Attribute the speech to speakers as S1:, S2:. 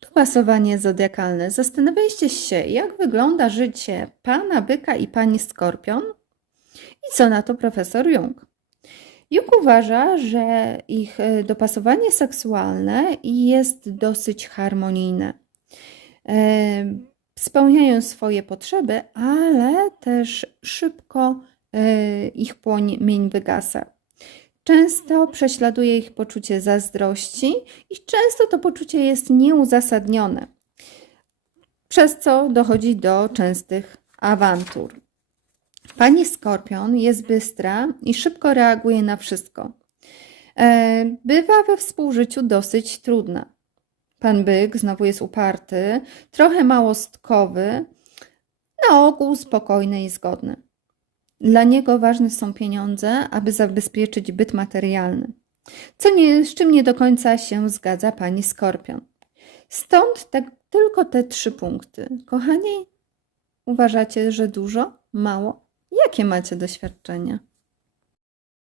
S1: Dopasowanie zodiakalne. Zastanawialiście się, jak wygląda życie pana byka i pani skorpion? I co na to profesor Jung? Jung uważa, że ich e, dopasowanie seksualne jest dosyć harmonijne. E, Spełniają swoje potrzeby, ale też szybko e, ich płomień wygasa. Często prześladuje ich poczucie zazdrości i często to poczucie jest nieuzasadnione, przez co dochodzi do częstych awantur. Pani Skorpion jest bystra i szybko reaguje na wszystko. E, Bywa we współżyciu dosyć trudna. Pan Byk znowu jest uparty, trochę małostkowy, na ogół spokojny i zgodny. Dla niego ważne są pieniądze, aby zabezpieczyć byt materialny, co nie, z czym nie do końca się zgadza pani Skorpion. Stąd te, tylko te trzy punkty. Kochani, uważacie, że dużo? Mało? Jakie macie doświadczenia?